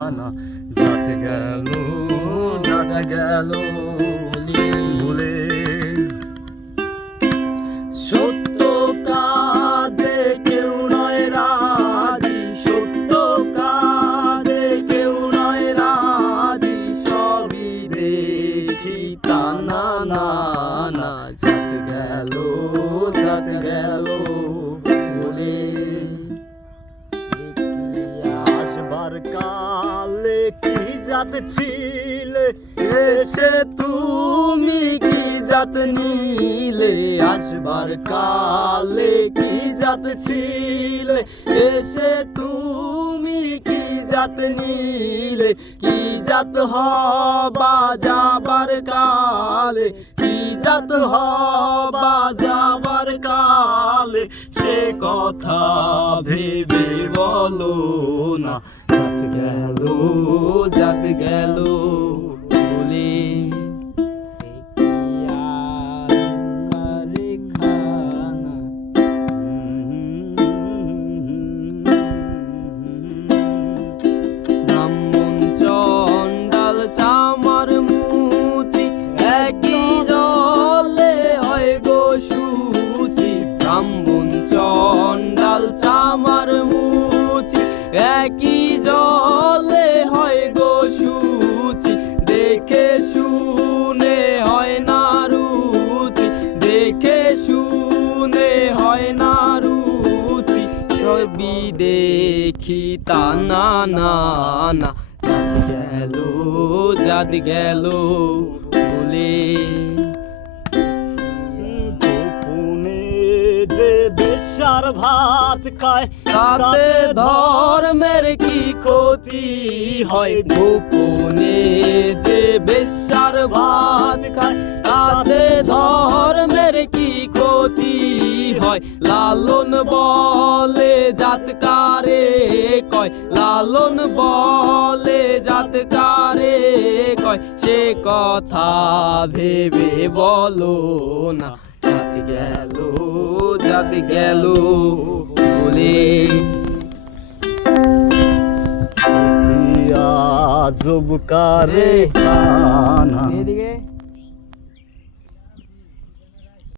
না জাত গেল জাত গেল ভুলে সত্য কাজে কেউ নয় রাজি, সত্য কাজে কেউ নয় রাজি, সবই দেখি তা না না না জাত গেল ভুলে আসবার কালে কি জাত ছিলে এসে তুমি কি জাত নিলে, আসবার কালে কি জাত ছিলে এসে তুমি কি জাত নিলে, কি জাত হবা যাবার কালে, কি জাত হবা যাবার কালে, সে কথা ভেবে বলো না জাত গেল বলে ব্রাহ্মণ চন্ডাল চামার মুচি একই জলে হয় গো শুচি, ব্রাহ্মণ চন্ডাল চামার মুচি একই জলে হয় গো শুচি, দেখে শুনে হয় না রুচি, দেখে শুনে হয় না রুচি, সবই দেখি তা না না না জাত গেল বলে গোপনে যে বেশ্যার ভাত খায় তাতে ধর্মের কি ক্ষতি হয়, গোপনে যে বেশ্যার ভাত খায় তাতে ধর্মের কি ক্ষতি হয়, লালন বলে জাতকারে কয়, লালন বলে জাতকারে কয়, সে কথা ভেবে বলো না জাত গেল বলে আজব কারে খানা।